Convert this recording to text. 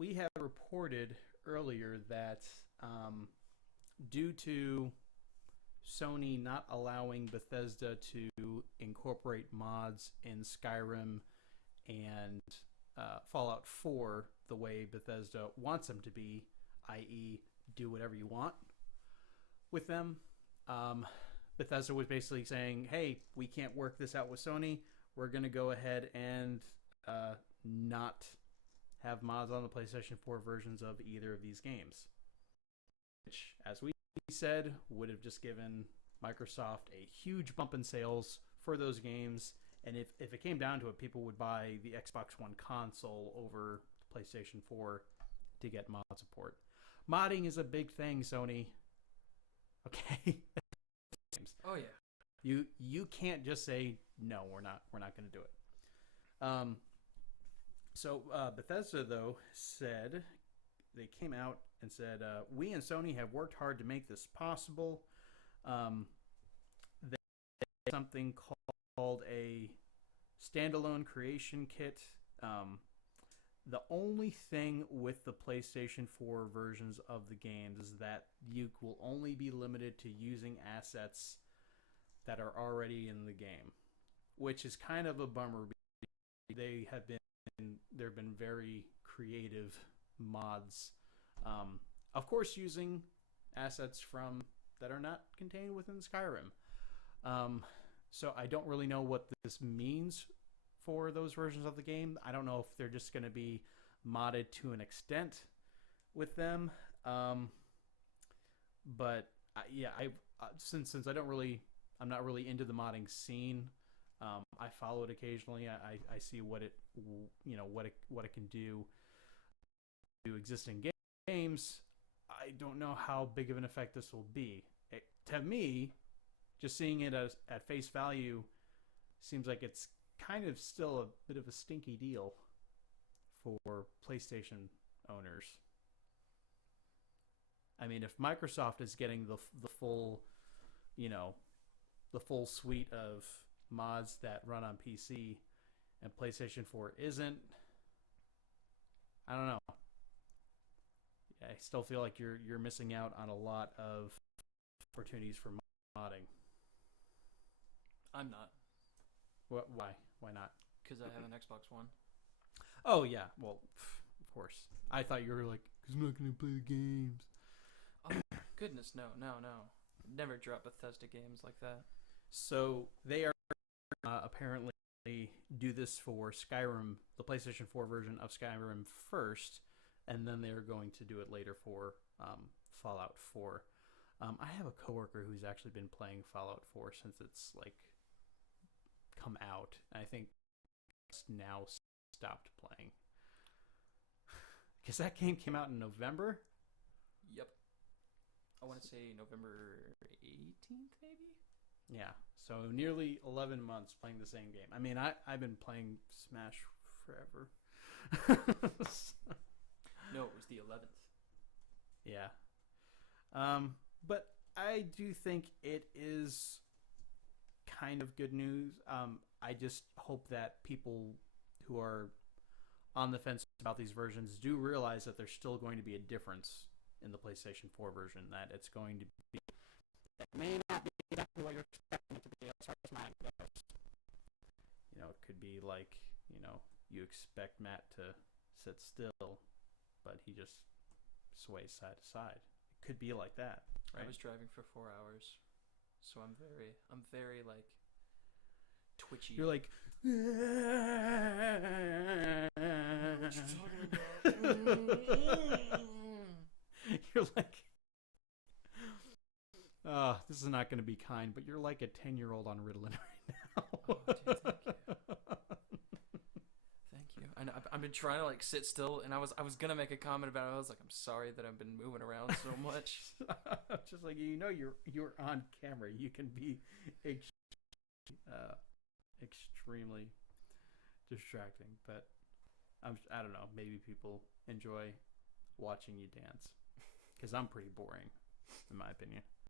we had reported earlier that due to Sony not allowing Bethesda to incorporate mods in Skyrim and Fallout 4 the way Bethesda wants them to be, i.e., do whatever you want with them. Bethesda was basically saying, hey, we can't work this out with Sony. We're going to go ahead and not have mods on the PlayStation 4 versions of either of these games. Which, as we said, would have just given Microsoft a huge bump in sales for those games. And if it came down to it, people would buy the Xbox One console over the PlayStation 4 to get mod support. Modding is a big thing, Sony. Okay. Oh yeah. You can't just say no. We're not going to do it. So Bethesda though said they came out and said we and Sony have worked hard to make this possible. They have something called a standalone creation kit. The only thing with the PlayStation 4 versions of the games is that you will only be limited to using assets that are already in the game, which is kind of a bummer. There have been very creative mods, of course, using assets from that are not contained within Skyrim. So I don't really know what this means for those versions of the game. I don't know if they're just going to be modded to an extent with them. But since I'm not really into the modding scene. I follow it occasionally. I see what it can do to existing games. I don't know how big of an effect this will be. To me, just seeing it at face value seems like it's kind of still a bit of a stinky deal for PlayStation owners. I mean, if Microsoft is getting the full, the full suite of mods that run on PC and PlayStation 4 isn't, I don't know. I still feel like you're missing out on a lot of opportunities for modding. I'm not. What? Why? Why not? Because I have an Xbox One. Oh yeah, well, of course. I thought you were like, because I'm not gonna play the games. Oh goodness, no. Never drop Bethesda games like that. So they are apparently do this for Skyrim, the PlayStation 4 version of Skyrim first, and then they're going to do it later for Fallout 4. I have a coworker who's actually been playing Fallout 4 since it's like come out. I think it's now stopped playing because that game came out in November. Yep. I want to say November 18th, maybe? Yeah, so nearly 11 months playing the same game. I mean, I've been playing Smash forever. No, it was the 11th. Yeah. But I do think it is kind of good news. I just hope that people who are on the fence about these versions do realize that there's still going to be a difference in the PlayStation 4 version, that it's going to be, it may not be exactly what you're expecting it to be as far as Matt goes. It could be like, you expect Matt to sit still, but he just sways side to side. It could be like that, right? I was driving for 4 hours, so I'm very like twitchy. You're like, you're like, this is not going to be kind, but you're like a 10-year-old on Ritalin right now. Oh, dude, thank you. Thank you. I know, I've been trying to like sit still, and I was gonna make a comment about it. I was like, I'm sorry that I've been moving around so much. Just like you're on camera, you can be extremely distracting. But I don't know. Maybe people enjoy watching you dance because I'm pretty boring, in my opinion.